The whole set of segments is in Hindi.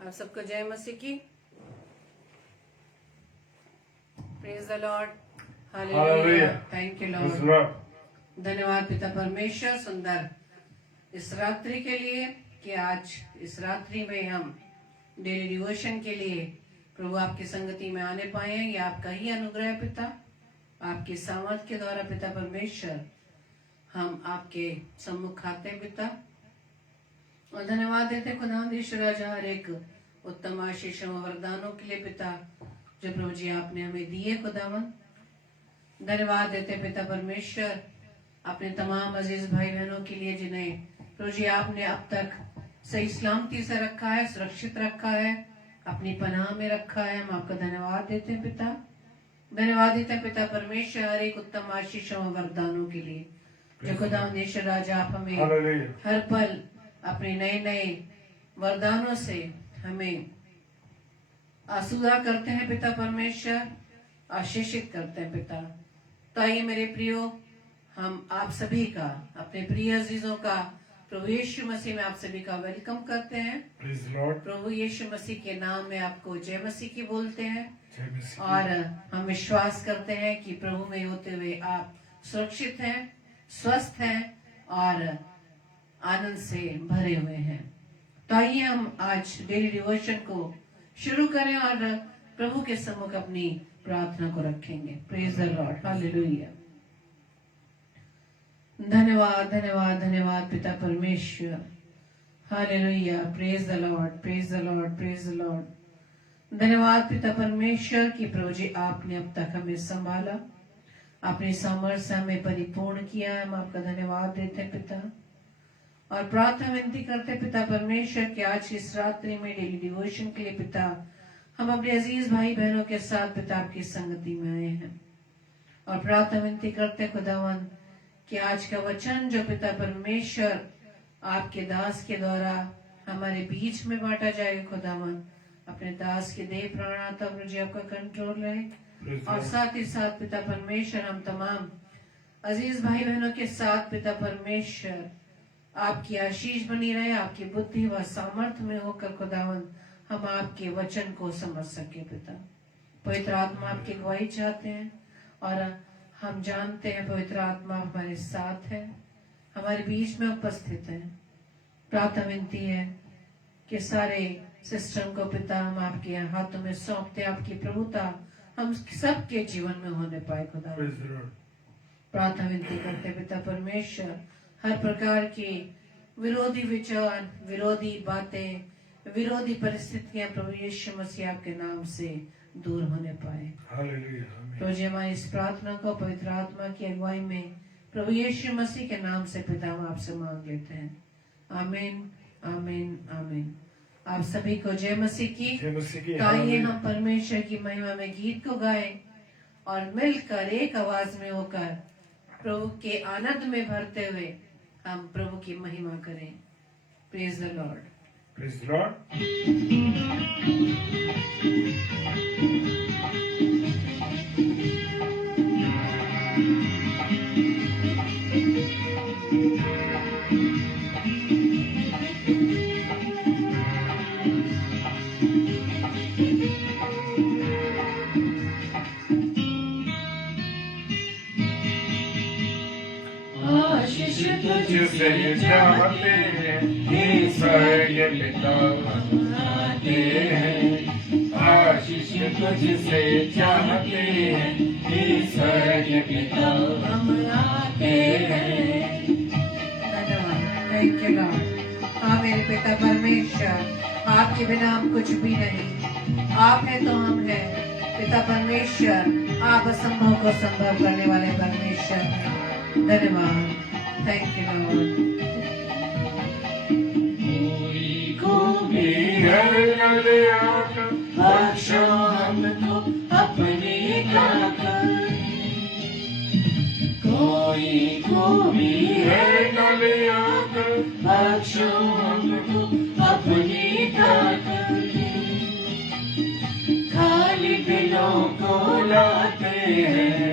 आप सबको जय मसीह की। Praise the Lord, hallelujah, thank you Lord. धन्यवाद पिता परमेश्वर सुंदर इस रात्रि के लिए कि आज इस रात्रि में हम डेली डिवोशन के लिए प्रभु आपकी संगति में आने पाए हैं। ये आपका ही अनुग्रह है पिता, आपकी सामर्थ के द्वारा पिता परमेश्वर हम आपके सम्मुख आते हैं पिता, और धन्यवाद देते खुदावंद ईश्वर राजा हर एक उत्तम आशीषों व वरदानों के लिए पिता जो प्रभु जी आपने हमें दिए। खुदावंद धन्यवाद देते पिता परमेश्वर अपने तमाम अजीज भाई बहनों के लिए जिन्हें प्रभु जी आपने अब तक सही सलामती से रखा है, सुरक्षित रखा है, अपनी पनाह में रखा है। हम आपका धन्यवाद देते हैं पिता, धन्यवाद देते हैं पिता परमेश्वर हर एक उत्तम आशीषों व वरदानों के लिए जो खुदावंद ईश्वर राजा आप हमें हर पल अपने नए नए वरदानों से हमें आसूदा करते हैं पिता परमेश्वर, आशीषित करते हैं पिता। तो आइए मेरे प्रियो, हम आप सभी का, अपने प्रिय अजीजों का प्रभु यीशु मसीह में आप सभी का वेलकम करते हैं। प्रभु यीशु मसीह के नाम में आपको जय मसीह की बोलते हैं और हम विश्वास करते हैं कि प्रभु में होते हुए आप सुरक्षित हैं, स्वस्थ हैं और आनंद से भरे हुए हैं। तो आइए हम आज डेली डिवोशन को शुरू करें और प्रभु के सम्मुख अपनी प्रार्थना को रखेंगे। Praise the Lord, hallelujah. धन्यवाद धन्यवाद धन्यवाद पिता परमेश्वर, hallelujah. Praise the Lord, praise the Lord, praise the Lord. धन्यवाद पिता परमेश्वर की प्रभु जी आपने अब तक हमें संभाला, अपनी सामर्थ्य हमें परिपूर्ण किया। हम आपका धन्यवाद देते हैं पिता और प्रार्थना विनती करते पिता परमेश्वर कि आज इस रात्रि में डेली डिवोशन के लिए पिता हम अपने अजीज भाई बहनों के साथ पिता आपकी संगति में आए हैं और प्रार्थना विनती करते खुदावंद कि आज का वचन जो पिता परमेश्वर आपके दास के द्वारा हमारे बीच में बांटा जाए, खुदावंद अपने दास के देह प्राण आत्मा प्रभु जी आपका कंट्रोल रहे और साथ ही साथ पिता परमेश्वर हम तमाम अजीज भाई बहनों के साथ पिता परमेश्वर आपकी आशीष बनी रहे, आपकी बुद्धि व सामर्थ्य में होकर खुदावंद हम आपके वचन को समझ सके पिता। पवित्र आत्मा आपकी गवाही चाहते हैं और हम जानते हैं पवित्र आत्मा हमारे साथ है, हमारे बीच में उपस्थित है। प्रार्थना विनती है कि सारे सिस्टम को पिता हम आपके हाथों में सौंपते, आपकी प्रभुता हम सबके जीवन में होने पाए खुदा। प्रार्थना विनती करते पिता परमेश्वर हर प्रकार की विरोधी विचार, विरोधी बातें, विरोधी परिस्थितियां प्रभु यीशु मसीह आपके नाम से दूर होने पाए। प्रभु जी हमारी इस प्रार्थना को पवित्र आत्मा की अगुवाई में प्रभु यीशु मसीह के नाम से पिता हम आपसे मांग लेते हैं। आमीन, आमीन, आमीन। आप सभी को जय मसीह की। आइए हम परमेश्वर की महिमा में गीत को गाएं और मिलकर एक आवाज में होकर प्रभु के आनंद में भरते हुए हम प्रभु की महिमा करें। Praise the Lord, praise the Lord. तुझसे चाहते हैं ईश्वर ये पिता हम आते हैं, आशीष तुझसे चाहते हैं ईश्वर ये पिता हम आते हैं। धन्यवाद, थैंक यू लॉर्ड। हाँ मेरे पिता परमेश्वर, आपके बिना हम कुछ भी नहीं, आप है तो हम है। पिता परमेश्वर आप असंभव को संभव करने वाले परमेश्वर, धन्यवाद, थैंक यू लॉर्ड। बख्शो हमको अपनी कोई खूबी है गलिया कर, बख्शो हमको अपनी खाली दिलों को लाते हैं,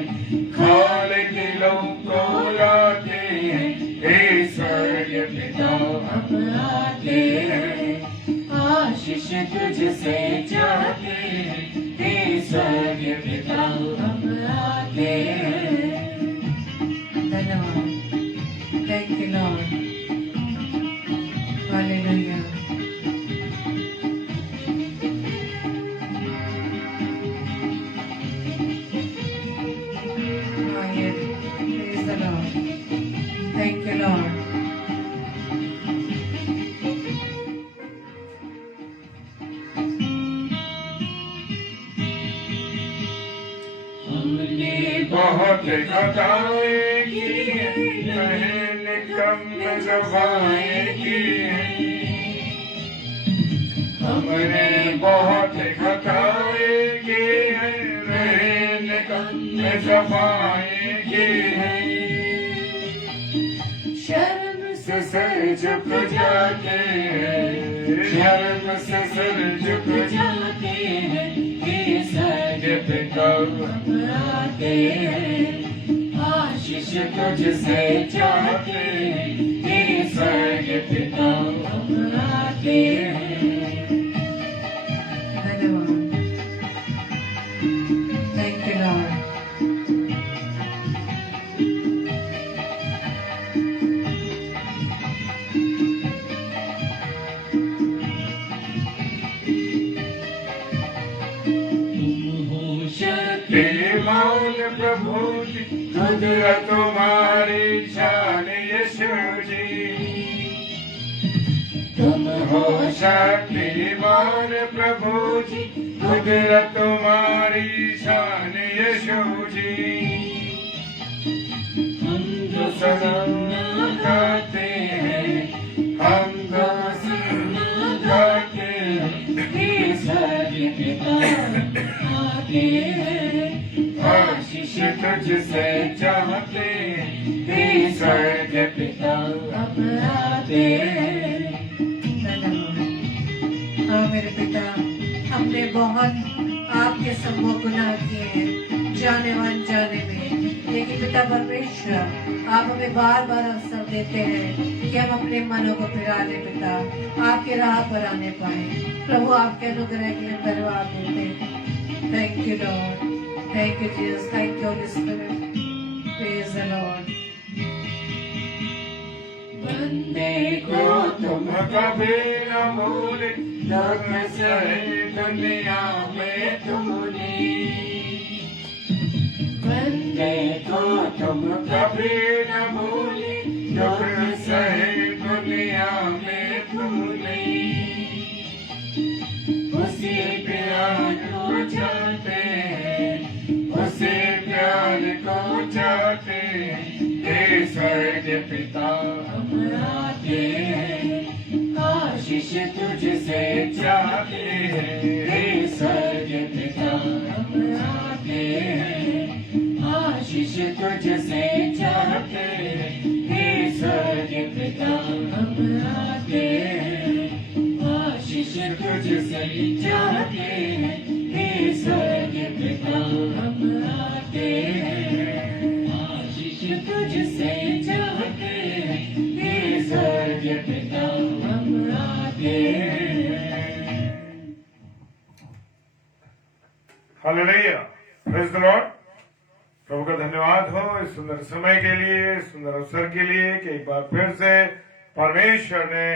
खाली दिलों को लाते हैं, ईश्वर पिता हम आते हैं। आशीष तुझसे चाहते हैं, हे स्वर्गीय पिता हम आते हैं। धन्यवाद। Thank you Lord. Hallelujah. Praise the Lord. Thank you, Lord. हमने बहुत खताएं की हैं, कम सफाई की हैं। हमने बहुत खताएं की हैं, कम सफाई की हैं। शर्म से सर झुक जाते हैं, शर्म से सर झुक जाते हैं, हे स्वर्गीय पिता हम आते हैं। आशीष तुझसे चाहते हैं, हे स्वर्गीय पिता हम आते हैं। धन्यवाद। Thank you, Lord. शक्तिमान प्रभु जी, कुदरत तुम्हारी शान यीशु जी। तुम हो शक्तिमान प्रभु जी, कुदरत तुम्हारी शान यीशु जी। हम तो सना गाते हैं, हम तो सना गाते हैं, हे स्वर्गीय पिता आते हैं। आशीष तुझसे चाहते हैं, हे स्वर्गीय पिता अब आते हैं। हाँ मेरे पिता, हमने बहुत आपके सम्मुख गुनाह किए हैं, जाने व अनजाने में, लेकिन पिता परमेश्वर आप हमें बार बार अवसर देते हैं कि हम अपने मनों को फिरा ले पिता, आपके राह पर आने पाए। प्रभु आपके अनुग्रह के लिए धन्यवाद देते हैं। Thank you Lord, thank you Jesus, thank you Holi spirit. Praise the Lord. बंदे को तुम कभी न भूले, दुख सहे दुनिया में तुमने। बंदे को तुम कभी न भूले, दुख सहे दुनिया में तुमने। उसी प्यार को चाहते हैं, उसी प्यार को चाहते हैं, हे स्वर्गीय पिता हम आते हैं। आशीष तुझसे चाहते हैं, हे स्वर्गीय पिता हम आते हैं। आशीष तुझसे चाहते हैं, हे स्वर्गीय पिता हम आते हैं। आशीष तुझसे चाहते हैं, हे स्वर्गीय पिता हम आते हैं। आशीष तुझसे चाहते हैं, हे स्वर्गीय पिता हम आते हैं। Hallelujah, praise the Lord. प्रभु का धन्यवाद हो इस सुंदर समय के लिए, सुंदर अवसर के लिए कि एक बार फिर से परमेश्वर ने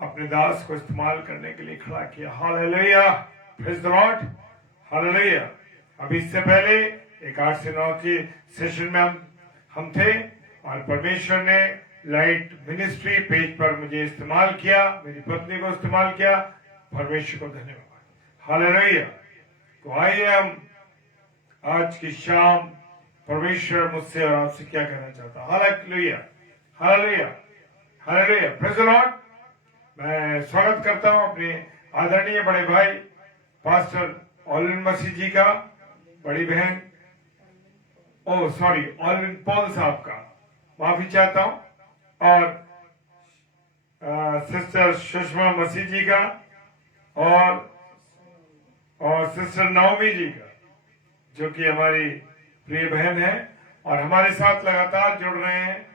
अपने दास को इस्तेमाल करने के लिए खड़ा किया। Hallelujah, praise the Lord, hallelujah. अभी इससे पहले एक 8 से 9 की सेशन में हम थे और परमेश्वर ने लाइट मिनिस्ट्री पेज पर मुझे इस्तेमाल किया, मेरी पत्नी को इस्तेमाल किया। परमेश्वर को धन्यवाद। हालेलुया। तो आइए हम आज की शाम परमेश्वर मुझसे और आपसे क्या कहना चाहता है। Hallelujah, hallelujah, hallelujah, praise the Lord. मैं स्वागत करता हूं अपने आदरणीय बड़े भाई पास्टर ऑलविन मसीह जी का, बड़ी बहन ऑलविन पॉल साहब का, माफी चाहता हूं, और सिस्टर सुषमा मसीह जी का और सिस्टर नवमी जी का, जो कि हमारी प्रिय बहन है और हमारे साथ लगातार जुड़ रहे हैं।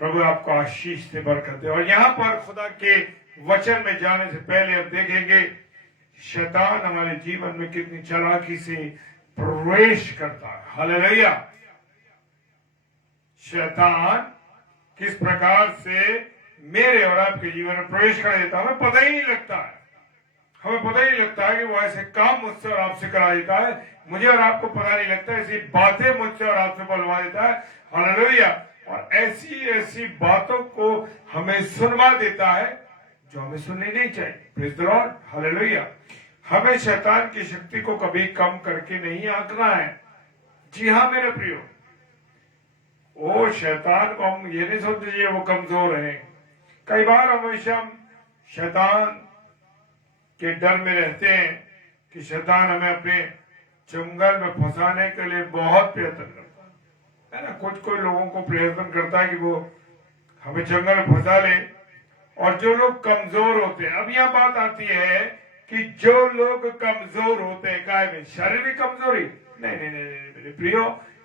प्रभु आपको आशीष से बरकत दे। और यहाँ पर खुदा के वचन में जाने से पहले अब देखेंगे शैतान हमारे जीवन में कितनी चालाकी से प्रवेश करता है। हालेलुया। शैतान किस प्रकार से मेरे और आपके जीवन में प्रवेश कर देता है, हमें पता ही नहीं लगता है। हमें पता ही नहीं लगता है कि वो ऐसे काम मुझसे और आपसे करा देता है। मुझे और आपको पता नहीं लगता, ऐसी बातें मुझसे और आपसे बोलवा देता है। हालेलुया। और ऐसी ऐसी बातों को हमें सुनवा देता है जो हमें सुननी नहीं चाहिए। Praise the Lord. हालेलुया। हमें शैतान की शक्ति को कभी कम करके नहीं आंकना है। जी हाँ मेरे प्रियो, वो शैतान को हम ये नहीं समझिए वो कमजोर है। कई बार हमेशा हम शैतान के डर में रहते हैं कि शैतान हमें अपने चंगुल में फंसाने के लिए बहुत प्रयत्न करता है ना। कुछ कोई लोगों को प्रयत्न करता है कि वो हमें चंगुल में फंसा ले। और जो लोग कमजोर होते हैं, अब यह बात आती है कि जो लोग कमजोर होते हैं, काय में शारीरिक कमजोरी नहीं नहीं नहीं, नहीं मेरे प्रियो,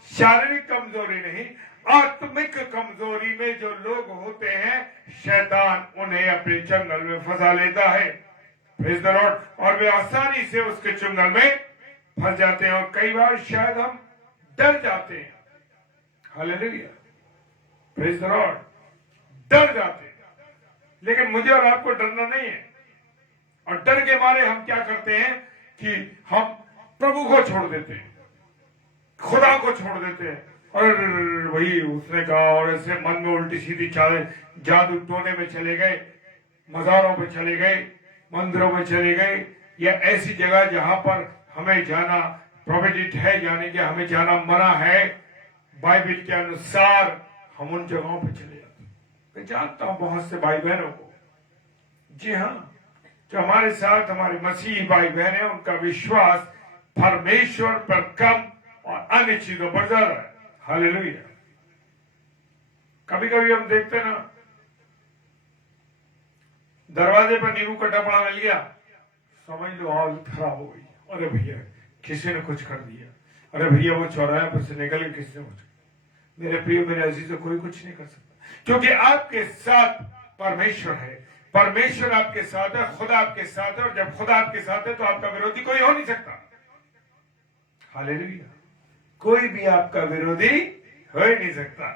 शारीरिक कमजोरी नहीं, आत्मिक कमजोरी में जो लोग होते हैं शैतान उन्हें अपने चंगुल में फंसा लेता है। Praise the Lord. और वे आसानी से उसके चंगुल में फंस जाते हैं और कई बार शायद हम डर जाते हैं। हालेलुया। Praise the Lord. डर जाते हैं, लेकिन मुझे और आपको डरना नहीं है। और डर के मारे हम क्या करते हैं कि हम प्रभु को छोड़ देते हैं, खुदा को छोड़ देते हैं। और वही उसने कहा, और ऐसे मन में उल्टी सीधी चालें, जादू टोने में चले गए, मजारों में चले गए, मंदिरों में चले गए, या ऐसी जगह जहां पर हमें जाना प्रोहिबिटेड है, यानी कि हमें जाना मना है बाइबल के अनुसार, हम उन जगहों पर चले जाते हैं। मैं जानता हूं बहुत से भाई बहनों को, जी हाँ, जो हमारे साथ हमारे मसीही भाई बहन है, उनका विश्वास परमेश्वर पर कम और अन्य चीजों पर ज्यादा है। हालेलुया। कभी कभी हम देखते ना, दरवाजे पर नींबू का टपड़ा मिल गया, समझ लो हालत खराब हो गई। अरे भैया किसी ने कुछ कर दिया, अरे भैया वो चौराहे पर से निकल के किसी ने कुछ। मेरे प्रिय मेरे अजीजों, कोई कुछ नहीं कर सकता, क्योंकि आपके साथ परमेश्वर है। परमेश्वर आपके साथ है, खुदा आपके साथ है, और जब खुदा आपके साथ है तो आपका विरोधी कोई हो नहीं सकता। हालेलुया। कोई भी आपका विरोधी हो ही नहीं सकता,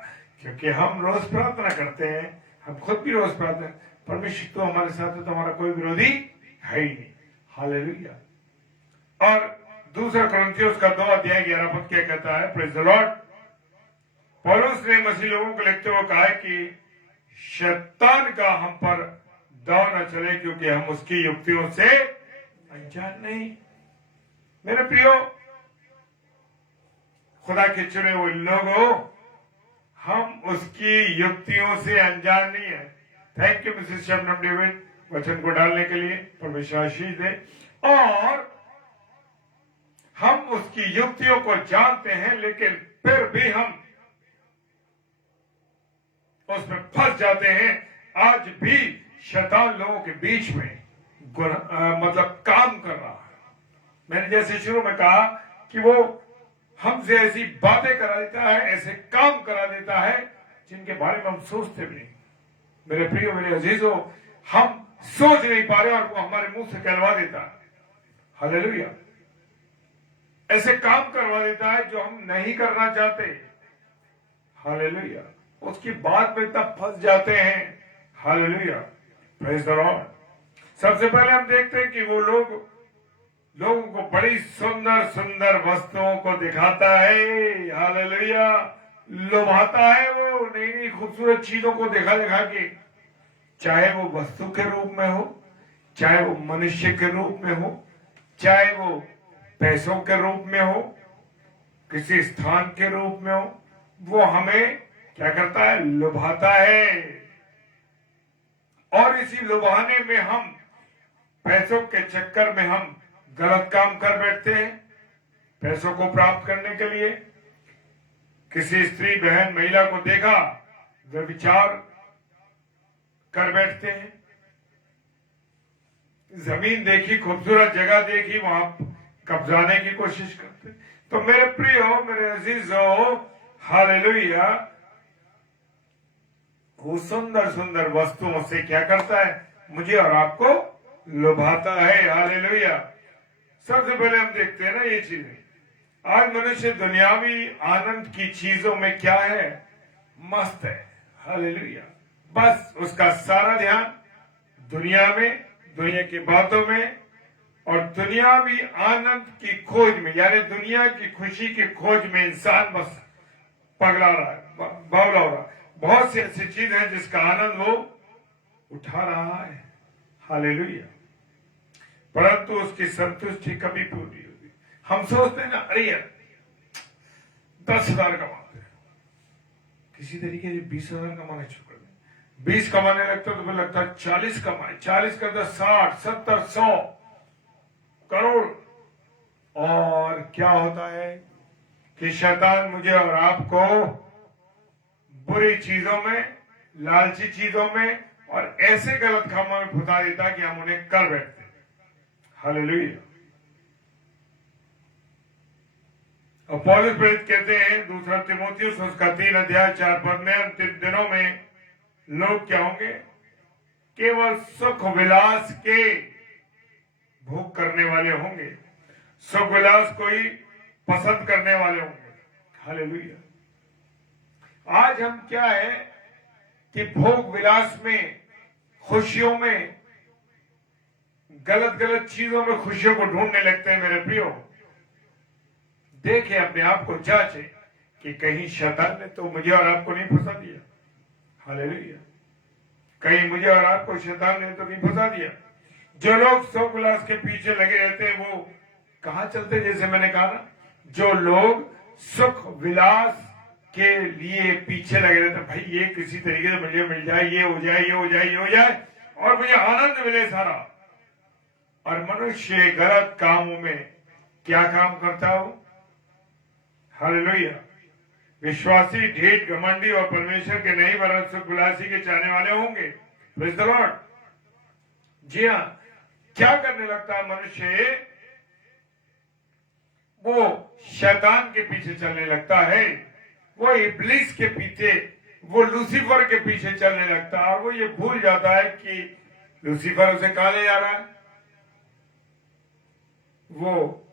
क्योंकि हम रोज प्रार्थना करते हैं, हम खुद भी रोज प्रार्थना, परमेश्वर तो हमारे साथ है तो हमारा कोई विरोधी है ही नहीं। हालेलुया। और दूसरा कुरिन्थियों का 2:11 क्या कहता है? Praise the Lord. पौलुस ने मसीह लोगों को लिखते हुए कहा है कि शैतान का हम पर दांव न चले, क्योंकि हम उसकी युक्तियों से अनजान नहीं। मेरे प्रियो, खुदा के चुने हुए लोगों, हम उसकी युक्तियों से अनजान नहीं है। Thank you Mrs Shabnam David वचन को डालने के लिए, परमेश्वर आशीष दे। और हम उसकी युक्तियों को जानते हैं, लेकिन फिर भी हम उसमें फंस जाते हैं। आज भी शैतान लोगों के बीच में मतलब काम कर रहा है। मैंने जैसे शुरू में कहा कि वो हमसे ऐसी बातें करा देता है, ऐसे काम करा देता है जिनके बारे में हम सोचते भी नहीं। मेरे प्रियो मेरे अजीजों, हम सोच नहीं पा रहे और वो हमारे मुंह से कहलवा देता है। हालेलुया। ऐसे काम करवा देता है जो हम नहीं करना चाहते। हालेलुया। उसकी बात में तब फंस जाते हैं। हालेलुया। Praise the Lord. सबसे पहले हम देखते हैं कि वो लोगों को बड़ी सुंदर सुंदर वस्तुओं को दिखाता है। हालेलुया। लुभाता है वो नई नई खूबसूरत चीजों को दिखा के, चाहे वो वस्तु के रूप में हो, चाहे वो मनुष्य के रूप में हो, चाहे वो पैसों के रूप में हो, किसी स्थान के रूप में हो, वो हमें क्या करता है? लुभाता है। और इसी लुभाने में हम, पैसों के चक्कर में हम गलत काम कर बैठते हैं। पैसों को प्राप्त करने के लिए किसी स्त्री बहन महिला को देखा, व्यभिचार कर बैठते हैं। जमीन देखी, खूबसूरत जगह देखी, वहां कब्जाने की कोशिश करते। तो मेरे प्रियो मेरे अजीजों, हालेलुया, वो सुंदर सुंदर वस्तुओं से क्या करता है? मुझे और आपको लुभाता है। हालेलुया। सबसे पहले हम देखते हैं ना ये चीजें। आज मनुष्य दुनियावी आनंद की चीजों में क्या है, मस्त है। हालेलुया। बस उसका सारा ध्यान दुनिया में, दुनिया की बातों में और दुनियावी आनंद की खोज में, यानी दुनिया की खुशी की खोज में इंसान बस पगला रहा है, बावला हो रहा है। बहुत सी ऐसी चीज है जिसका आनंद वो उठा रहा है। हालेलुया। परंतु उसकी संतुष्टि कभी पूरी नहीं होगी। हम सोचते हैं ना, अरे यार 10,000 कमाते हैं, किसी तरीके से 20,000 कमाने छोड़ दें। 20 कमाने लगता तो फिर लगता है 40 कमाए, 40 करता 60, 70, 100 करोड़। और क्या होता है कि शैतान मुझे और आपको बुरी चीजों में, लालची चीजों में और ऐसे गलत कामों में फंसा देता कि हम उन्हें कर बैठते। हालेलुया। और पौलुस प्रेरित कहते हैं, दूसरा तीमुथियुस उसका 3 अध्याय 4 पद में, अंतिम दिनों में लोग क्या होंगे, केवल सुख विलास के भोग करने वाले होंगे, सुख विलास को ही पसंद करने वाले होंगे। हालेलुया। आज हम क्या है कि भोग विलास में, खुशियों में, गलत गलत चीजों में खुशियों को ढूंढने लगते हैं। मेरे प्रियो, देखें अपने आप को, जांचें कि कहीं शैतान ने तो मुझे और आपको नहीं फंसा दिया। हालेलुया। कहीं मुझे और आपको शैतान ने तो नहीं फंसा दिया। जो लोग सुख विलास के पीछे लगे रहते हैं वो कहां चलते हैं? जैसे मैंने कहा ना, जो लोग सुख विलास के लिए पीछे लगे रहते हैं, भाई ये किसी तरीके से मुझे मिल जाए, ये हो जाए, ये हो जाए, ये हो जाए और मुझे आनंद मिले सारा। और मनुष्य गलत कामों में क्या काम करता हो? हालेलुया। विश्वासी ढीठ, घमंडी और परमेश्वर के नहीं वरन सुख विलासी के चाहने वाले होंगे। Praise the Lord. जी हाँ, क्या करने लगता है मनुष्य? वो शैतान के पीछे चलने लगता है, वो इब्लीस के पीछे, वो लूसीफर के पीछे चलने लगता है और वो ये भूल जाता है कि लूसीफर उसे कहां ले जा रहा है, वो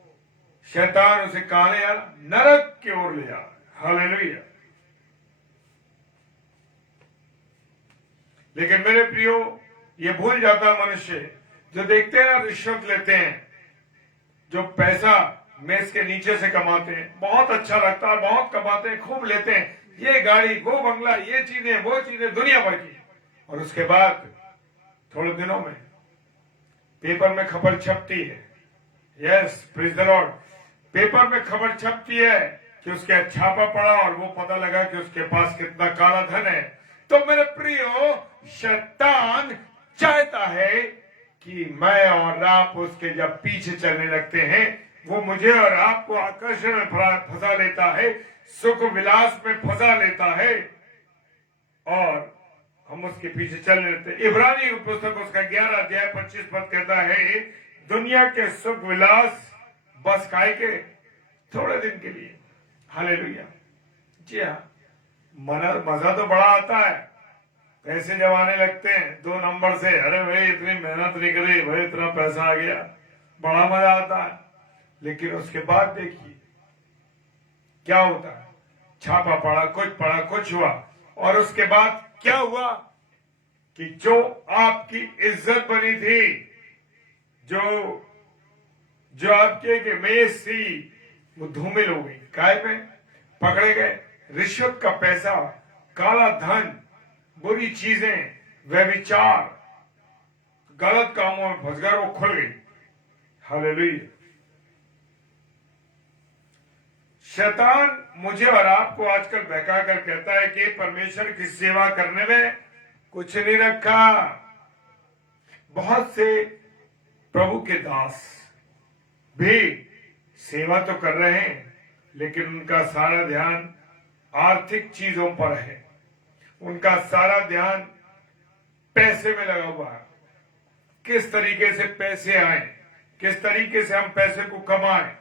शैतान उसे कहां ले जा रहा, नरक की ओर ले जा रहा है। हालेलुया। लेकिन मेरे प्रियो, ये भूल जाता है मनुष्य, जो देखते हैं रिश्वत लेते हैं, जो पैसा मेज के नीचे से कमाते हैं, बहुत अच्छा लगता है, बहुत कमाते हैं, खूब लेते हैं, ये गाड़ी, वो बंगला, ये चीजें, वो चीजें, दुनिया भर की। और उसके बाद थोड़े दिनों में पेपर में खबर छपती है, yes praise the Lord, paper में खबर छपती है कि उसके छापा पड़ा और वो पता लगा कि उसके पास कितना काला धन है। तो मेरे प्रियो, शैतान चाहता है कि मैं और आप उसके जब पीछे चलने लगते हैं, वो मुझे और आपको आकर्षण में फंसा लेता है, सुख विलास में फंसा लेता है और हम उसके पीछे चलने लगते हैं। इब्रानी पुस्तक उसका 11 अध्याय 25 पद कहता है, दुनिया के सुख विलास बस काय के थोड़े दिन के लिए। हालेलुया। जी हाँ, मजा तो बड़ा आता है, पैसे जब आने लगते हैं 2 नंबर से, अरे भाई इतनी मेहनत नहीं करी, भाई इतना पैसा आ गया, बड़ा मजा आता है। लेकिन उसके बाद देखिए क्या होता है, छापा पड़ा, कुछ हुआ और उसके बाद क्या हुआ कि जो आपकी इज्जत बनी थी, जो आपके मेज थी, वो धूमिल हो गई। काय में पकड़े गए, रिश्वत का पैसा, काला धन, बुरी चीजें, व्यभिचार, गलत कामों में फंस गए, वो खुल गई। हालेलुया। शैतान मुझे और आपको आजकल बहका कर कहता है कि परमेश्वर की सेवा करने में कुछ नहीं रखा। बहुत से प्रभु के दास भी सेवा तो कर रहे हैं, लेकिन उनका सारा ध्यान आर्थिक चीजों पर है, उनका सारा ध्यान पैसे में लगा हुआ है। किस तरीके से पैसे आए, किस तरीके से हम पैसे को कमाएं।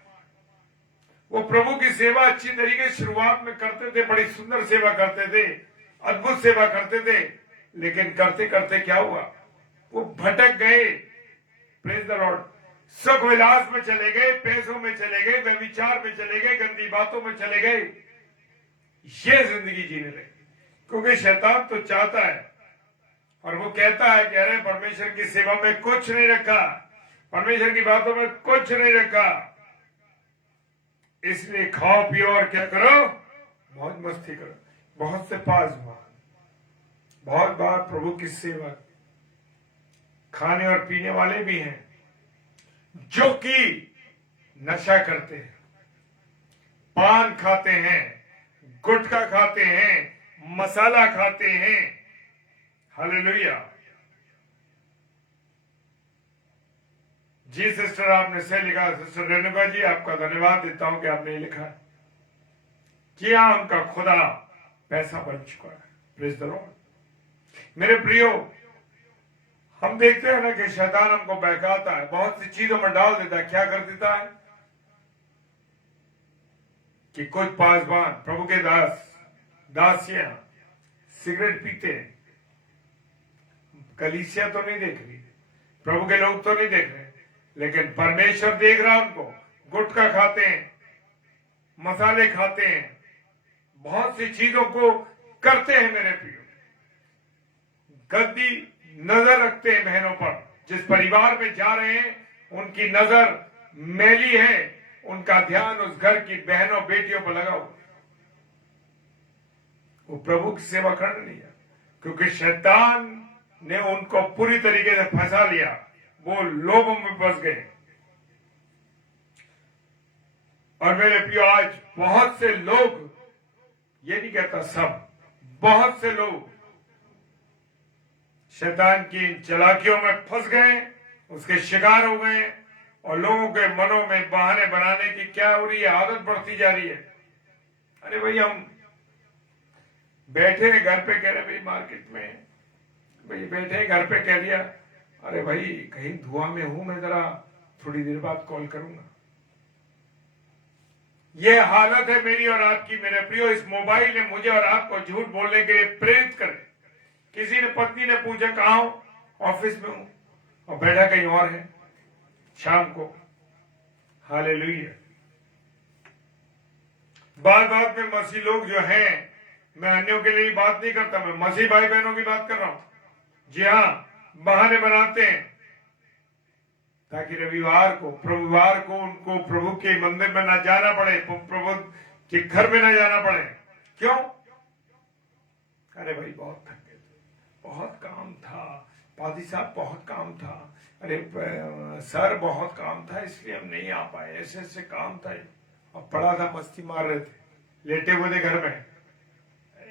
वो प्रभु की सेवा अच्छी तरीके से शुरुआत में करते थे, बड़ी सुंदर सेवा करते थे, अद्भुत सेवा करते थे, लेकिन करते करते क्या हुआ, वो भटक गए। Praise the Lord. सुख विलास में चले गए, पैसों में चले गए, व्यभिचार में चले गए, गंदी बातों में चले गए। ये जिंदगी जीने लगे, क्योंकि शैतान तो चाहता है और वो कहता है कि अरे परमेश्वर की सेवा में कुछ नहीं रखा, परमेश्वर की बातों में कुछ नहीं रखा, इसलिए खाओ पियो और क्या करो, बहुत मस्ती करो। बहुत से पासवान बहुत बार प्रभु की सेवा खाने और पीने वाले भी हैं जो कि नशा करते हैं, पान खाते हैं, गुटखा खाते हैं, मसाला खाते हैं। हालेलुया। जी सिस्टर, आपने सही लिखा। सिस्टर रेणुका जी, आपका धन्यवाद देता हूं कि आपने ये लिखा कि हाँ, उनका खुदा पैसा बन चुका है। Praise the Lord. मेरे प्रियो, हम देखते हैं ना कि शैतान हमको बहकाता है, बहुत सी चीजों में डाल देता है। क्या कर देता है कि कुछ पासवान, प्रभु के दासियां सिगरेट पीते हैं। कलीसिया तो नहीं देख रही, प्रभु के लोग तो नहीं देख रहे, लेकिन परमेश्वर देख रहा उनको। गुटखा खाते हैं, मसाले खाते हैं, बहुत सी चीजों को करते हैं। मेरे प्रियो, गंदी नजर रखते हैं बहनों पर। जिस परिवार में जा रहे हैं उनकी नजर मैली है, उनका ध्यान उस घर की बहनों बेटियों पर लगा हुआ। वो प्रभु की सेवा करने नहीं है, क्योंकि शैतान ने उनको पूरी तरीके से फंसा लिया। वो लोभों में फंस गए। और मेरे प्रियो, आज बहुत से लोग, ये नहीं कहता सब, बहुत से लोग शैतान की चालाकियों में फंस गए, उसके शिकार हो गए, और लोगों के मनों में बहाने बनाने की क्या हो रही है, आदत बढ़ती जा रही है। अरे भाई, हम बैठे घर पे, कह रहे भाई मार्केट में, भाई बैठे घर पे, कह दिया अरे भाई कहीं धुआं में हूं मैं, जरा थोड़ी देर बाद कॉल करूंगा। ये हालत है मेरी और आपकी। मेरे प्रियो, इस मोबाइल ने मुझे और आपको झूठ बोलने के लिए प्रेरित करे। किसी ने, पत्नी ने पूछा कहां हो, ऑफिस में हूं, और बैठा कहीं और है शाम को। हालेलुया। बात बात में मसीह लोग जो हैं, मैं अन्यों के लिए बात नहीं करता, मैं मसीह भाई बहनों की बात कर रहा हूं। जी हाँ, बहाने बनाते हैं ताकि रविवार को, प्रभुवार को उनको प्रभु के मंदिर में ना जाना पड़े, प्रभु के घर में ना जाना पड़े। क्यों? अरे भाई बहुत थक गए, बहुत काम था, पादी साहब बहुत काम था, अरे सर बहुत काम था, इसलिए हम नहीं आ पाए, ऐसे ऐसे काम था। और पड़ा था, मस्ती मार रहे थे, लेटे हुए थे घर में।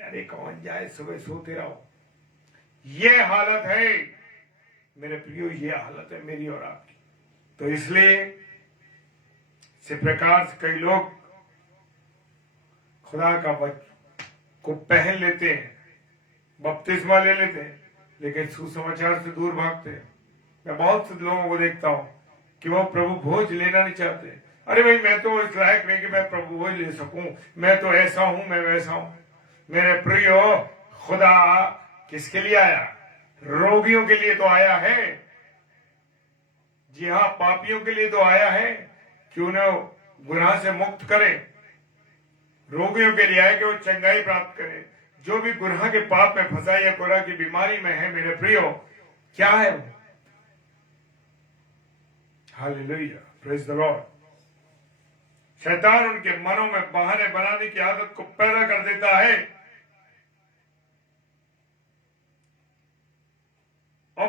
अरे कौन जाए, सुबह सोते रहो। ये हालत है मेरे प्रियो, ये हालत है मेरी और आपकी। तो इसलिए इसी प्रकार से कई लोग खुदा का को पहन लेते हैं, बपतिस्मा ले लेते हैं, लेकिन सुसमाचार से दूर भागते हैं। मैं बहुत से लोगों को देखता हूं कि वो प्रभु भोज लेना नहीं चाहते। अरे भाई, मैं तो इस लायक नहीं कि मैं प्रभु भोज ले सकूं, मैं तो ऐसा हूं, मैं वैसा हूं। मेरे प्रियो, खुदा किसके लिए आया? रोगियों के लिए तो आया है। जी हाँ, पापियों के लिए तो आया है कि उन्हें गुनाह से मुक्त करे। रोगियों के लिए आया कि वो चंगाई प्राप्त करे। जो भी गुनाह के पाप में फंसा या गुनाह की बीमारी में है, मेरे प्रियो, क्या है वो? Hallelujah, praise the Lord. शैतान उनके मनों में बहाने बनाने की आदत को पैदा कर देता है, और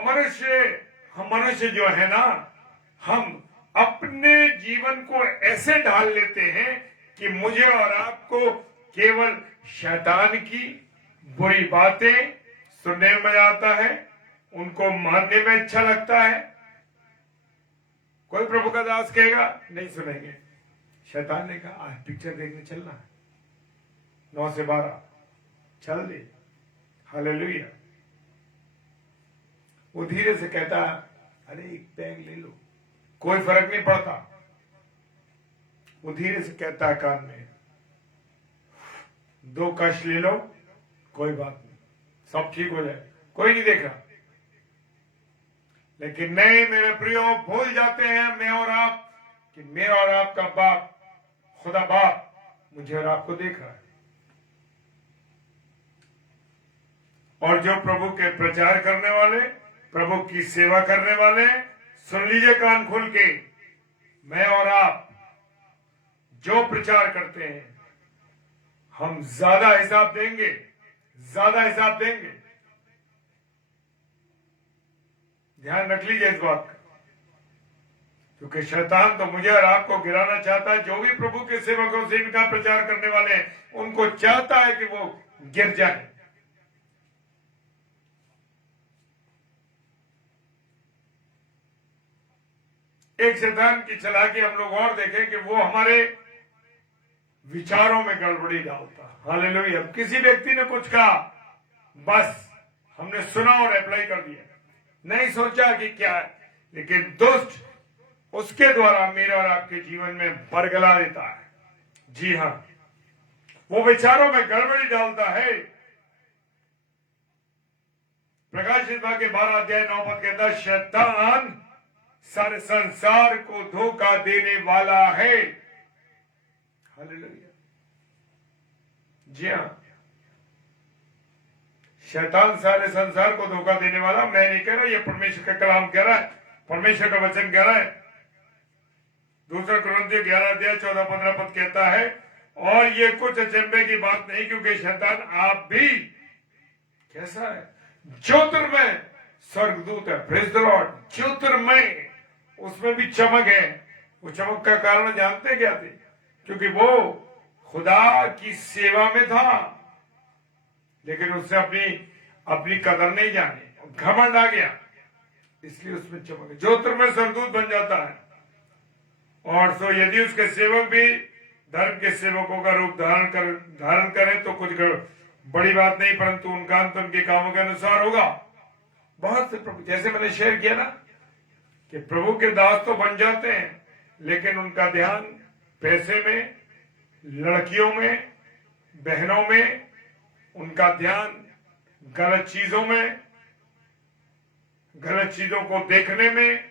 हम मनुष्य जो है ना, हम अपने जीवन को ऐसे ढाल लेते हैं कि मुझे और आपको केवल शैतान की बुरी बातें सुनने में आता है, उनको मानने में अच्छा लगता है। कोई प्रभु का दास कहेगा नहीं सुनेंगे। शैतान ने कहा आज पिक्चर देखने चलना है, 9 से 12 चल दे। हालेलुया। वो धीरे से कहता अरे एक पैग ले लो, कोई फर्क नहीं पड़ता। वो धीरे से कहता है कान में 2 कश ले लो, कोई बात नहीं, सब ठीक हो जाए, कोई नहीं देख रहा। लेकिन नहीं मेरे प्रियो, भूल जाते हैं मैं और आप कि मेरा और आपका बाप, खुदा बाप मुझे और आपको देख रहा है। और जो प्रभु के प्रचार करने वाले, प्रभु की सेवा करने वाले, सुन लीजिए कान खोल के, मैं और आप जो प्रचार करते हैं हम ज्यादा हिसाब देंगे, ज्यादा हिसाब देंगे। ध्यान रख लीजिए इस बात का, क्योंकि शैतान तो मुझे और आपको गिराना चाहता है। जो भी प्रभु के सेवकों से इनका प्रचार करने वाले हैं उनको चाहता है कि वो गिर जाए। एक शैतान की चालाकी हम लोग और देखें कि वो हमारे विचारों में गड़बड़ी डालता। हालेलुया। किसी व्यक्ति ने कुछ कहा, बस हमने सुना और अप्लाई कर दिया, नहीं सोचा कि क्या है। लेकिन दुष्ट उसके द्वारा मेरे और आपके जीवन में बरगला देता है। जी हाँ, वो विचारों में गड़बड़ी डालता है। प्रकाशित वाक्य 12 अध्याय 9 पद कहता है, शैतान सारे संसार को धोखा देने वाला है। हालेलुया। जी हाँ, शैतान सारे संसार को धोखा देने वाला, मैं नहीं कह रहा, ये परमेश्वर का कलाम कह रहा है, परमेश्वर का वचन कह रहा है। दूसरा कुरिन्थियों 11 अध्याय 14-15 पद कहता है, और ये कुछ अचंभे की बात नहीं, क्योंकि शैतान आप भी कैसा है, ज्योतिर्मय स्वर्गदूत है। Praise the Lord. ज्योतिर्मय, उसमें भी चमक है। वो चमक का कारण जानते क्या थे? क्योंकि वो खुदा की सेवा में था, लेकिन उसने अपनी कदर नहीं जानी, घमंड आ गया, इसलिए उसमें चमक है। ज्योतिर्मय स्वर्गदूत बन जाता है। और सो यदि उसके सेवक भी धर्म के सेवकों का रूप धारण करें तो कुछ बड़ी बात नहीं, परंतु उनका अंत उनके कामों के अनुसार होगा। बहुत से प्रभु, जैसे मैंने शेयर किया ना, कि प्रभु के दास तो बन जाते हैं, लेकिन उनका ध्यान पैसे में, लड़कियों में, बहनों में, उनका ध्यान गलत चीजों को देखने में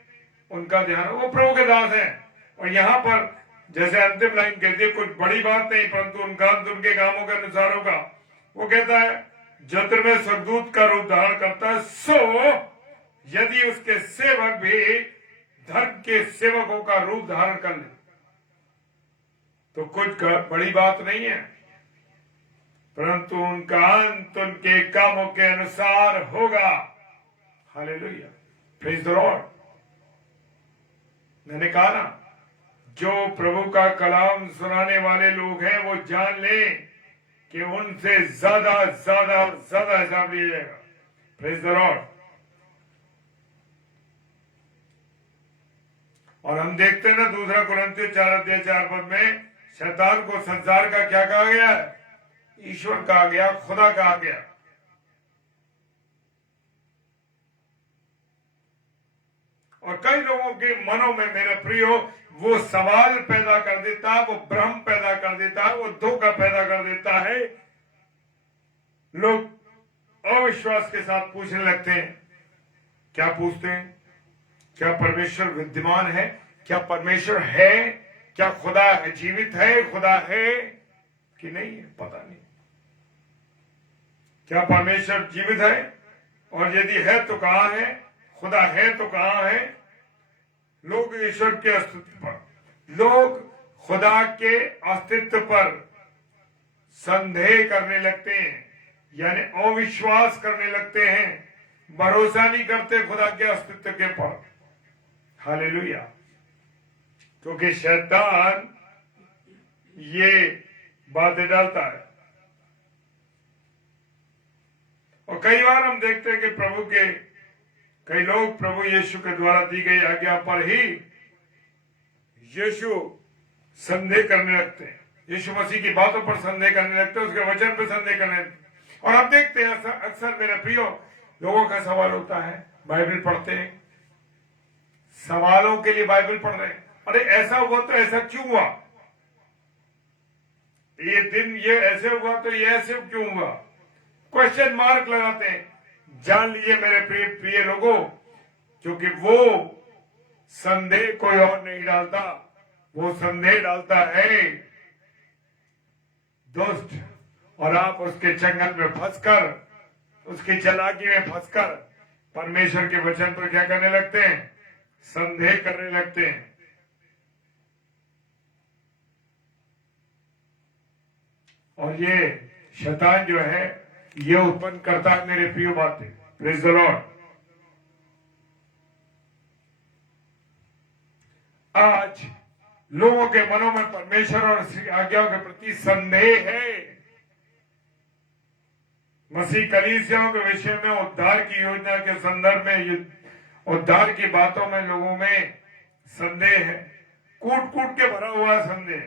उनका ध्यान, वो प्रभु के दास हैं। और यहाँ पर जैसे अंतिम लाइन कहती है, कुछ बड़ी बात नहीं, परंतु उनका अंत उनके कामों के अनुसार होगा। वो कहता है, ज्योतिर्मय स्वर्गदूत का रूप धारण करता है, सो यदि उसके सेवक भी धर्म के सेवकों का रूप धारण कर ले तो कुछ बड़ी बात नहीं है, परंतु उनका अंत उनके कामों के अनुसार होगा। हालेलुया। Praise the Lord. मैंने कहा ना, जो प्रभु का कलाम सुनाने वाले लोग हैं वो जान लें कि उनसे ज्यादा हिसाब लिया जाएगा। Praise the Lord. और हम देखते हैं ना, दूसरा कुरिन्थियों 4 अध्याय 4 पद में शैतान को संसार का क्या कहा गया है? ईश्वर कहा गया, खुदा कहा गया। और कई लोगों के मनों में मेरे प्रियो वो सवाल पैदा कर देता है, वो भ्रम पैदा कर देता है, वो धोखा पैदा कर देता है। लोग अविश्वास के साथ पूछने लगते हैं। क्या पूछते हैं? क्या परमेश्वर विद्यमान है? क्या परमेश्वर है? क्या खुदा जीवित है? खुदा है कि नहीं है? पता नहीं। क्या परमेश्वर जीवित है? और यदि है तो कहां है? खुदा है तो कहां है? लोग ईश्वर के अस्तित्व पर, लोग खुदा के अस्तित्व पर संदेह करने लगते हैं, यानी अविश्वास करने लगते हैं, भरोसा नहीं करते खुदा के अस्तित्व के पर। हालेलुया। क्योंकि शैतान ये बातें डालता है। और कई बार हम देखते हैं कि कई लोग प्रभु यीशु के द्वारा दी गई आज्ञा पर ही यीशु संदेह करने लगते हैं, यीशु मसीह की बातों पर संदेह करने लगते हैं, उसके वचन पर संदेह करने लगते हैं। और हम देखते हैं अक्सर मेरे प्रियो, लोगों का सवाल होता है, बाइबल पढ़ते हैं, सवालों के लिए बाइबल पढ़ रहे हैं, अरे ऐसा हुआ तो ऐसा क्यों हुआ, ये दिन ये ऐसे हुआ तो ये ऐसे क्यों हुआ, क्वेश्चन मार्क लगाते हैं। जान लीजिए मेरे प्रिय लोगों क्योंकि वो संदेह कोई और नहीं डालता, वो संदेह डालता है दुष्ट, और आप उसके चंगल में फंसकर, उसकी चालाकी में फंसकर परमेश्वर के वचन पर क्या करने लगते हैं? संदेह करने लगते हैं। और ये शैतान जो है ये उत्पन्न करता है मेरे प्रिय बातें। Praise the Lord. आज लोगों के मनों में परमेश्वर और उसकी आज्ञाओं के प्रति संदेह है। मसीह कलीसियाओं के विषय में उद्धार की योजना के संदर्भ में, उद्धार की बातों में लोगों में संदेह है, कूट कूट के भरा हुआ संदेह।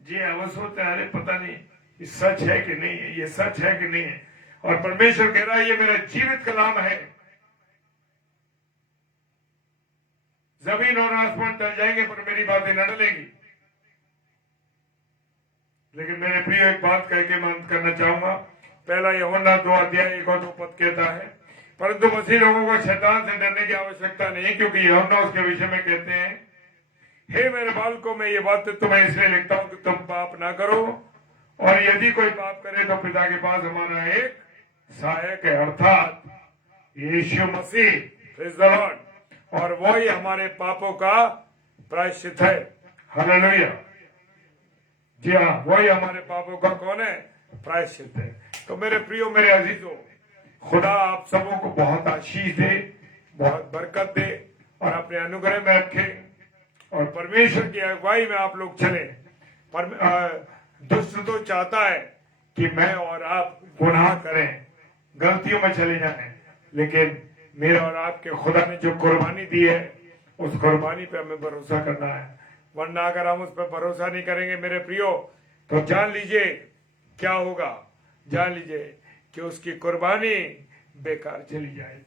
जी अवश्य होता है, अरे पता नहीं ये सच है कि नहीं है, ये सच है कि नहीं है। और परमेश्वर कह रहा है ये मेरा जीवित कलाम है। जमीन और आसमान टल जाएंगे पर मेरी बातें न टलेंगी। लेकिन मेरे प्रिय एक बात कह के मैं अंत करना चाहूंगा। पहला यूहन्ना 2:1 पद कहता है, परंतु मसीह लोगों को शैतान से डरने की आवश्यकता नहीं, क्योंकि यूहन्ना उसके विषय में कहते हैं, हे मेरे बालकों, मैं ये बात तुम्हें इसलिए लिखता हूं कि तुम पाप ना करो, और यदि कोई पाप करे तो पिता के पास हमारा एक सहायक है, अर्थात यीशु मसीह। Praise the Lord. और वही हमारे पापों का प्रायश्चित है। हालेलुया। जी हाँ, वही हमारे पापों का कौन है? प्रायश्चित है। तो मेरे प्रियो, मेरे अजीजों, खुदा आप सबों को बहुत आशीष दे, बहुत बरकत दे और अपने अनुग्रह में रखे, और परमेश्वर की अगुवाई में आप लोग चले। दुष्ट तो चाहता है कि मैं और आप गुनाह करें, गलतियों में चले जाएं, लेकिन मेरे और आपके खुदा ने जो कुर्बानी दी है उस कुर्बानी पे हमें भरोसा करना है। वरना अगर हम उस पर भरोसा नहीं करेंगे मेरे प्रियो, तो जान लीजिए क्या होगा। जान लीजिए कि उसकी कुर्बानी बेकार चली जाएगी।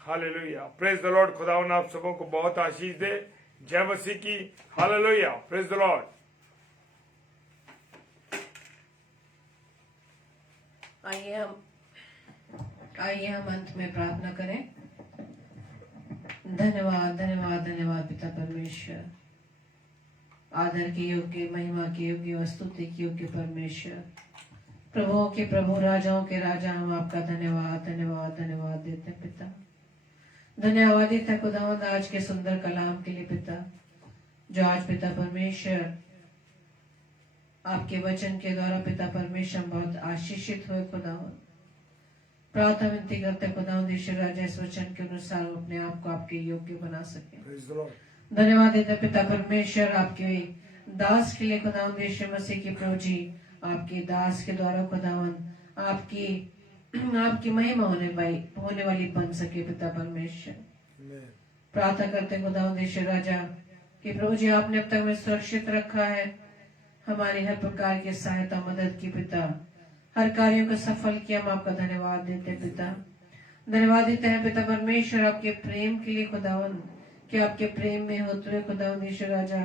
हालेलुया। Praise the Lord. खुदावन आप सबों को बहुत आशीष दे। जय मसीह की। हालेलुया। Praise the Lord. आइए हम अंत में प्रार्थना करें। धन्यवाद धन्यवाद धन्यवाद पिता परमेश्वर, आदर के योग्य, महिमा के योग्य, स्तुति के योग्य परमेश्वर, प्रभुओं के प्रभु, राजाओं के राजा, हम आपका धन्यवाद धन्यवाद धन्यवाद देते हैं पिता। धन्यवाद देते खुदावंद आज के सुंदर कलाम के लिए पिता, जो आज पिता परमेश्वर आपके वचन के द्वारा पिता परमेश्वर बहुत आशीषित हुए खुदावंद। प्रार्थना विनती करते खुदावंद ईश्वर राजा इस वचन के अनुसार अपने आप को आपके योग्य बना सके। धन्यवाद देते पिता परमेश्वर आपके दास के लिए खुदावंद ईश्वर मसीह की प्रभु जी, आपके दास के द्वारा खुदावंद आपकी महिमा होने वाली बन सके पिता परमेश्वर। प्रार्थना करते खुदावंद ईश्वर राजा कि प्रभु जी आपने अब तक हमें सुरक्षित रखा है, हमारी हर प्रकार की सहायता मदद की पिता, हर कार्यों को सफल किया। हम आपका धन्यवाद देते पिता। धन्यवाद देते हैं पिता परमेश्वर आपके प्रेम के लिए खुदावंद, कि आपके प्रेम में होते हुए खुदावंद ईश्वर राजा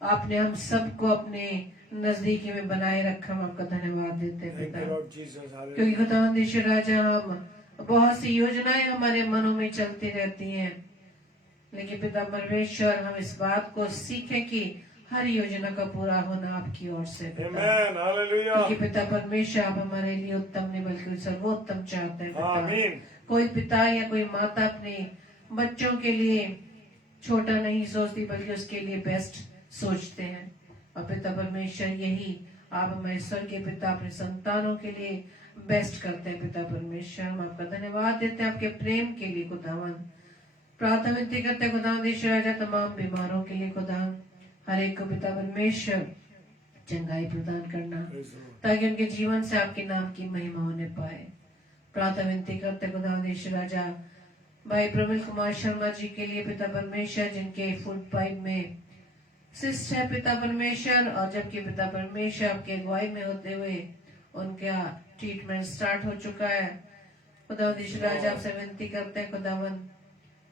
आपने हम सबको अपने नजदीकी में बनाए रखा। हम आपका धन्यवाद देते हैं पिता, क्योंकि खुदावंद ईश्वर राजा हम बहुत सी योजनाएं हमारे मनों में चलती रहती हैं, लेकिन पिता परमेश्वर हम इस बात को सीखें कि हर योजना का पूरा होना आपकी ओर से क्योंकि पिता परमेश्वर आप हमारे लिए उत्तम नहीं बल्कि सर्वोत्तम चाहते हैं पिता। कोई पिता या कोई माता अपने बच्चों के लिए छोटा नहीं सोचती बल्कि उसके लिए बेस्ट सोचते हैं। और पिता परमेश्वर यही आप हमारे स्वर्गीय पिता अपने संतानों के लिए बेस्ट करते हैं पिता परमेश्वर। हम आपका धन्यवाद देते हैं आपके प्रेम के लिए खुदावंद। प्रार्थना विनती करते हैं खुदावंद ईश्वर राजा तमाम बीमारों के लिए खुदावंद, हर एक को पिता परमेश्वर चंगाई प्रदान करना, ताकि उनके जीवन से आपके नाम की महिमा होने पाए। प्रार्थना विनती करते खुदावंद ईश्वर राजा भाई प्रवीण कुमार शर्मा जी के लिए पिता परमेश्वर, जिनके फूड पाइप में सिस्ट है पिता परमेश्वर, और जबकि पिता परमेश्वर आपके अगुवाई में होते हुए उनका ट्रीटमेंट स्टार्ट हो चुका है। खुदावंद ईश्वर राजा आपसे विनती करते हैं खुदावंद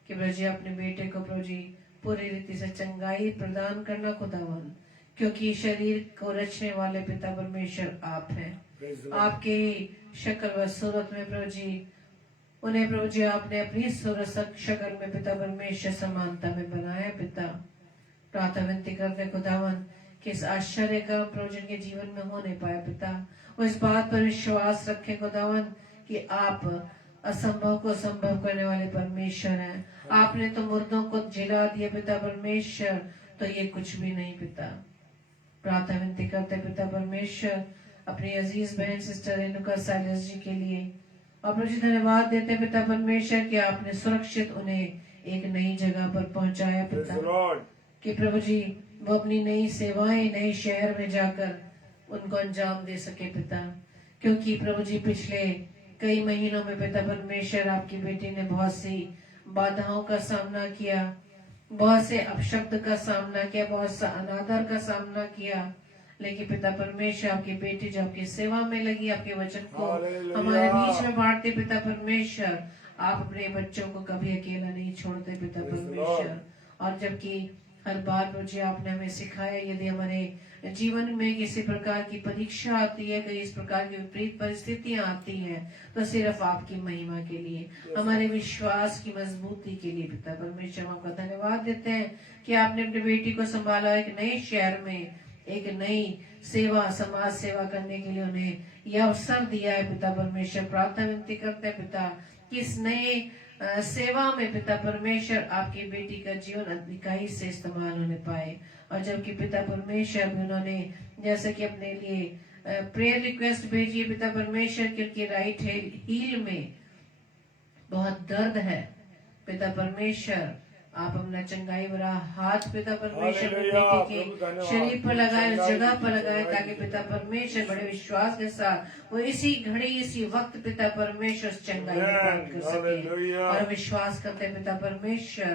कि प्रभु जी अपने बेटे को प्रभु जी पूरी रीति से चंगाई प्रदान करना खुदावंद, क्योंकि शरीर को रचने वाले पिता परमेश्वर आप हैं। आपके शक्ल व सूरत में प्रभु जी उन्हें प्रभु जी आपने अपनी सूरत शक्ल में पिता परमेश्वर समानता में बनाया पिता। प्रार्थना विनती करते खुदावन कि इस आश्चर्य का प्रभु जिनके जीवन में हो नहीं पाया पिता, वो इस बात पर विश्वास रखे खुदावन कि आप असंभव को संभव करने वाले परमेश्वर हैं। आपने तो मुर्दों को जिला दिया पिता परमेश्वर, तो ये कुछ भी नहीं पिता। प्रार्थना विनती करते पिता परमेश्वर अपनी अजीज बहन सिस्टर रेणुका साइलस जी के लिए, और प्रभु जी धन्यवाद देते पिता परमेश्वर कि आपने सुरक्षित उन्हें एक नई जगह पर पहुंचाया पिता, कि प्रभु जी वो अपनी नई सेवाएं नए शहर में जाकर उनको अंजाम दे सके पिता। क्योंकि प्रभु जी पिछले कई महीनों में पिता परमेश्वर आपकी बेटी ने बहुत सी बाधाओं का सामना किया, बहुत से अपशब्द का सामना किया, बहुत सा अनादर का सामना किया, लेकिन पिता परमेश्वर आपकी बेटी जो आपकी सेवा में लगी, आपके वचन को हमारे बीच में बांटते पिता परमेश्वर, आप अपने बच्चों को कभी अकेला नहीं छोड़ते पिता परमेश्वर। और जबकि हर बार प्रभु जी आपने हमें सिखाया, यदि हमारे जीवन में किसी प्रकार की परीक्षा आती है, कई इस प्रकार की विपरीत परिस्थितियां आती हैं, तो सिर्फ आपकी महिमा के लिए, हमारे विश्वास की मजबूती के लिए पिता परमेश्वर आपका धन्यवाद देते हैं कि आपने अपनी बेटी को संभाला, एक नए शहर में एक नई सेवा समाज सेवा करने के लिए उन्हें यह अवसर दिया है पिता परमेश्वर। प्रार्थना विनती करते हैं पिता कि इस नए सेवा में पिता परमेश्वर आपकी बेटी का जीवन अधिकाई से इस्तेमाल होने पाए। और जबकि पिता परमेश्वर भी उन्होंने जैसे कि अपने लिए प्रेयर रिक्वेस्ट भेजी पिता परमेश्वर की उनकी राइट हील में बहुत दर्द है पिता परमेश्वर, आप अपना चंगाई भरा हाथ पिता परमेश्वर बेटे के शरीर पर लगाए, उस जगह पर लगाए, ताकि पिता परमेश्वर बड़े विश्वास के साथ वो इसी घड़ी इसी वक्त पिता परमेश्वर चंगाई प्राप्त कर सके। और विश्वास करते हैं पिता परमेश्वर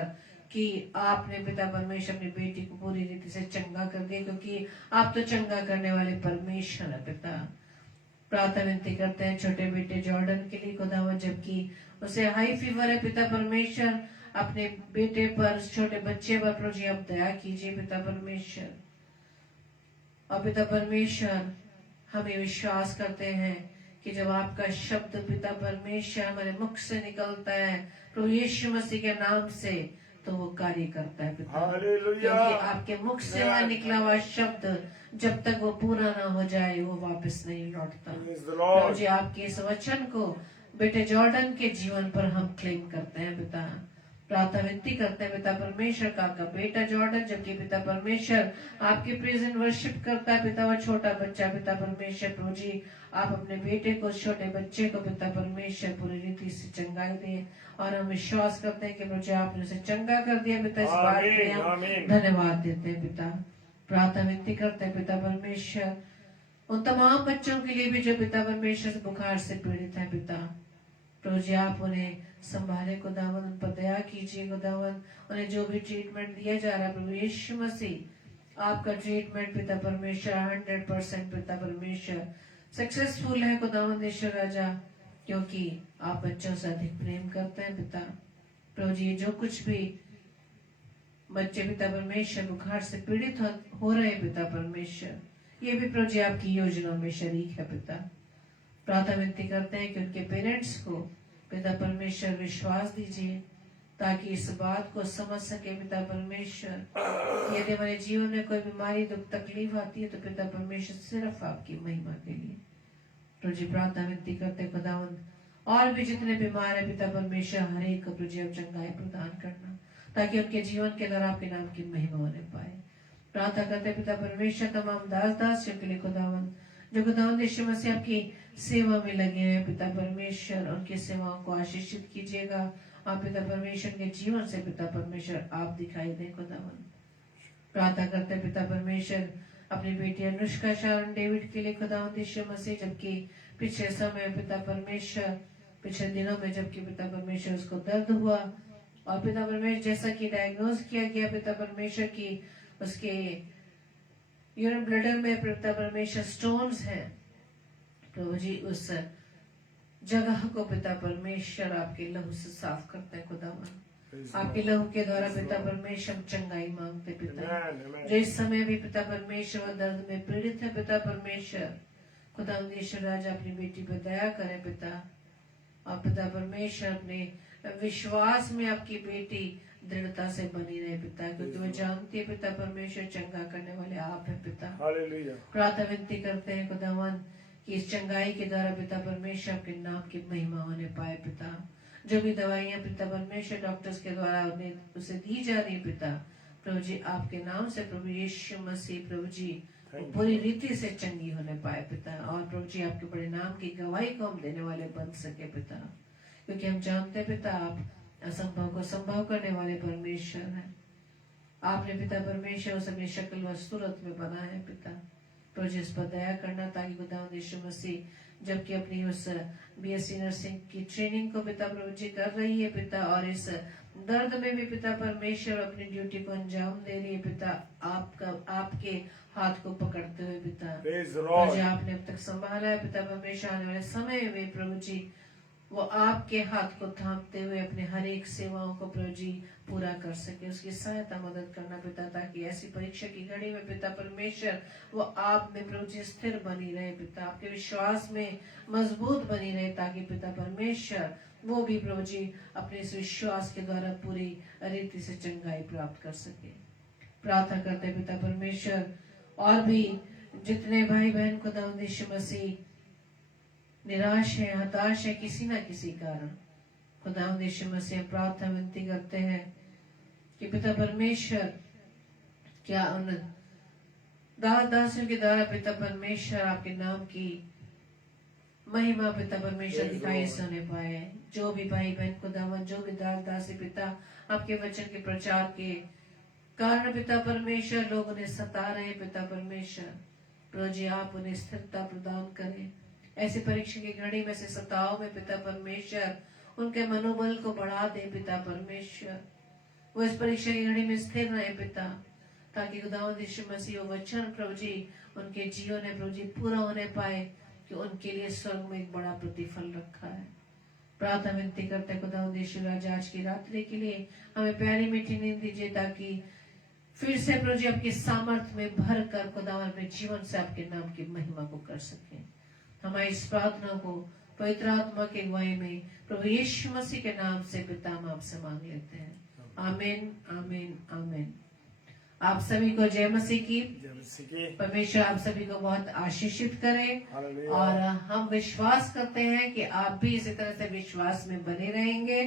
कि आपने पिता परमेश्वर अपनी बेटी को पूरी रीति से चंगा कर दिया, क्योंकि आप तो चंगा करने वाले परमेश्वर है पिता। प्रार्थना विनती करते हैं छोटे बेटे जॉर्डन के लिए खुदावन, जबकि उसे हाई फीवर है पिता परमेश्वर, अपने बेटे पर छोटे बच्चे पर प्रभु जी आप दया कीजिए पिता परमेश्वर। और पिता परमेश्वर हमें विश्वास करते हैं कि जब आपका शब्द पिता परमेश्वर हमारे मुख से निकलता है प्रभु यीशु मसीह के नाम से, तो वो कार्य करता है पिता, क्योंकि आपके मुख से वह निकला हुआ शब्द जब तक वो पूरा ना हो जाए वो वापस नहीं लौटता। प्रभु जी आपके इस वचन को बेटे जॉर्डन के जीवन पर हम क्लेम करते हैं पिता। प्रार्थना विनती करते हैं पिता परमेश्वर का आपका बेटा जॉर्डन, जबकि पिता परमेश्वर आपके प्रेजेंट वर्शिप करता है पिता, वह छोटा बच्चा पिता परमेश्वर प्रभु जी आप अपने बेटे को छोटे बच्चे को पिता परमेश्वर पूरी रीति से चंगाई दे। और हम विश्वास करते हैं कि प्रभु जी आपने उसे चंगा कर दिया पिता, इस बात के लिए हम धन्यवाद देते हैं पिता। प्रार्थना विनती करते हैं पिता परमेश्वर उन तमाम बच्चों के लिए भी जो पिता परमेश्वर से बुखार से पीड़ित है पिता, प्रभु जी आप उन्हें संभाले खुदावन, उन पर दया कीजिए खुदावन, उन्हें जो भी ट्रीटमेंट दिया जा रहा है प्रभु यीशु मसीह आपका ट्रीटमेंट पिता परमेश्वर 100% पिता परमेश्वर सक्सेसफुल है खुदावन ईश्वर राजा, क्योंकि आप बच्चों से अधिक प्रेम करते हैं पिता। प्रभु जी जो कुछ भी बच्चे पिता परमेश्वर बुखार से पीड़ित हो रहे हैं पिता परमेश्वर, ये भी प्रभु जी आपकी योजना में शरीक है पिता। प्रार्थना विनती करते हैं कि उनके पेरेंट्स को पिता परमेश्वर विश्वास दीजिए, ताकि इस बात को समझ सके पिता परमेश्वर यदि हमारे जीवन में कोई बीमारी दुख तकलीफ आती है तो पिता परमेश्वर सिर्फ आपकी महिमा के लिए। प्रभु जी प्रार्थना विनती करते खुदावंद और भी जितने बीमार है पिता परमेश्वर हर एक को प्रभु जी चंगाई प्रदान करना, ताकि उनके जीवन के अंदर आपके नाम की महिमा होने पाए। प्रार्थना करते पिता परमेश्वर तमाम दास दासियों के लिए खुदावंद जो खुदावंद यीशु मसीह आपकी सेवा में लगे हैं पिता परमेश्वर, उनकी सेवाओं को आशीषित कीजिएगा। आप पिता परमेश्वर के जीवन से पिता परमेश्वर आप दिखाई दें खुदावंद। प्रार्थना करते पिता परमेश्वर अपनी बेटी अनुष्का शारण डेविड के लिए खुदावंद यीशु मसीह, जबकि पिछले समय पिता परमेश्वर पिछले दिनों में जबकि पिता परमेश्वर उसको दर्द हुआ और पिता परमेश्वर जैसा कि डायग्नोज किया गया पिता परमेश्वर की उसके यूरिन ब्लडर में पिता परमेश्वर स्टोन्स हैं, प्रभु जी उस जगह को पिता परमेश्वर आपके लहू से साफ करते हैं खुदावन। आपके लहू के द्वारा पिता परमेश्वर चंगाई मांगते पिता, जो इस समय भी पिता परमेश्वर दर्द में पीड़ित है पिता परमेश्वर खुदावंद ईश्वर राजा अपनी बेटी पर दया करें पिता। और पिता परमेश्वर अपने विश्वास में आपकी बेटी दृढ़ता से बनी रहे पिता, क्योंकि वो जानती है पिता परमेश्वर चंगा करने वाले आप है पिता। हालेलुया। प्रार्थना विनती करते हैं खुदावन कि इस चंगाई के द्वारा पिता परमेश्वर आपके नाम की महिमा होने पाए पिता। जो भी दवाइयां पिता परमेश्वर डॉक्टर्स के द्वारा उन्हें उसे दी जा रही पिता, प्रभु जी आपके नाम से प्रभु यीशु मसीह प्रभु जी पूरी रीति से चंगी होने पाए पिता। और प्रभु जी आपके बड़े नाम की गवाही को हम देने वाले बन सके पिता, क्योंकि हम जानते हैं पिता आप असंभव को संभव करने वाले परमेश्वर हैं। आपने पिता परमेश्वर उस अपनी शक्ल व सूरत में बना है पिता। प्रभु जी इस पर दया करना ताकि खुदावंद यीशु मसीह जबकि अपनी उस बीएससी नर्सिंग की ट्रेनिंग को पिता प्रभु जी कर रही है पिता, और इस दर्द में भी पिता परमेश्वर अपनी ड्यूटी को अंजाम दे रही है पिता, आपके हाथ को पकड़ते हुए पिता। प्रभु जी आपने अब तक संभाला है पिता परमेश्वर, आने वाले समय में प्रभु जी वो आपके हाथ को थामते हुए अपने हर एक सेवाओं को प्रभु जी पूरा कर सके। उसकी सहायता मदद करना पिता, ताकि ऐसी परीक्षा की घड़ी में पिता परमेश्वर वो आप में प्रभु जी स्थिर बनी रहे पिता, आपके विश्वास में मजबूत बनी रहे, ताकि पिता परमेश्वर वो भी प्रभु जी अपने इस विश्वास के द्वारा पूरी रीति से चंगाई प्राप्त कर सके। प्रार्थना करते पिता परमेश्वर और भी जितने भाई बहन खुदावंद यीशु मसीह निराश है, हताश है किसी ना किसी कारण, खुदावंद यीशु मसीह प्रार्थना विनती करते हैं कि पिता परमेश्वर क्या उन दास दासियों के द्वारा पिता परमेश्वर आपके नाम की महिमा पिता परमेश्वर दिखाई सुने पाए। जो भी भाई बहन खुदावंद, जो भी दास दासी पिता आपके वचन के प्रचार के कारण पिता परमेश्वर लोग उन्हें सता रहे पिता परमेश्वर, प्रभु जी आप उन्हें स्थिरता प्रदान करें। ऐसी परीक्षा की घड़ी में से सताओ में पिता परमेश्वर उनके मनोबल को बढ़ा दे पिता परमेश्वर, वो इस परीक्षा की घड़ी में स्थिर रहे पिता, ताकि खुदावंद यीशु मसीह वो वचन प्रभु जी उनके जीवन में प्रभु जी पूरा होने पाए कि उनके लिए स्वर्ग में एक बड़ा प्रतिफल रखा है। प्रार्थना विनती करते खुदावंद यीशु राजा आज की रात्रि के लिए हमें प्यारी मीठी नींद दीजिए, ताकि फिर से प्रभु जी आपकी सामर्थ्य में भर कर खुदावंद अपने जीवन से आपके नाम की महिमा को कर सके। हमारी इस प्रार्थना को पवित्र आत्मा के अगुवाई में प्रभु यीशु मसीह के नाम से पिता हम आपसे मांग लेते हैं। आमीन आमीन आमीन। आप सभी को जय मसीह की। परमेश्वर आप सभी को बहुत आशीषित करे, और हम विश्वास करते हैं कि आप भी इसी तरह से विश्वास में बने रहेंगे,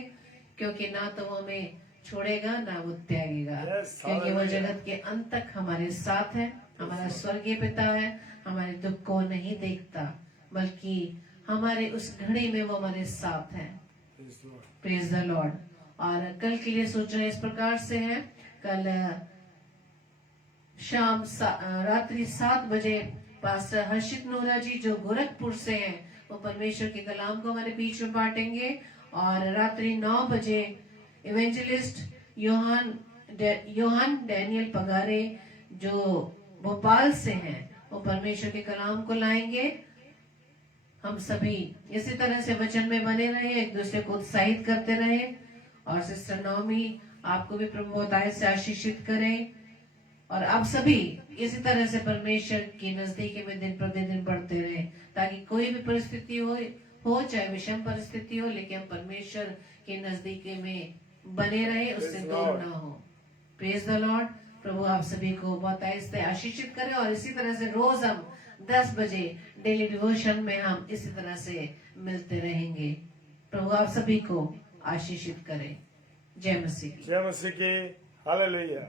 क्योंकि ना तो वो हमें छोड़ेगा ना वो त्यागेगा, क्योंकि वो जगत के अंत तक हमारे साथ है। हमारा स्वर्गीय पिता है, हमारे दुख को नहीं देखता, बल्कि हमारे उस घड़ी में वो हमारे साथ है। Praise the Lord. और कल के लिए सोच रहे इस प्रकार से है, कल रात्रि 7 बजे पास्टर हर्षित नोरा जी जो गोरखपुर से हैं, वो परमेश्वर के कलाम को हमारे बीच में बांटेंगे, और रात्रि 9 बजे इवेंजलिस्ट योहान डैनियल पगारे जो भोपाल से हैं, वो परमेश्वर के कलाम को लाएंगे। हम सभी इसी तरह से वचन में बने रहे, एक दूसरे को उत्साहित करते रहे, और सिस्टर नौमी आपको भी प्रभु बहुत से आशीषित करें, और आप सभी इसी तरह से परमेश्वर की नजदीकी में दिन प्रतिदिन बढ़ते रहे, ताकि कोई भी परिस्थिति हो चाहे विषम परिस्थिति हो, लेकिन हम परमेश्वर के नजदीकी में बने रहे, उससे दूर ना हो। Praise the Lord. प्रभु आप सभी को बहुत ऐसे आशीषित करें, और इसी तरह से रोज हम 10 बजे डेली डिवोशन में हम इसी तरह से मिलते रहेंगे। प्रभु आप सभी को आशीषित करें। जय मसीह की। जय मसीह की। हालेलुया।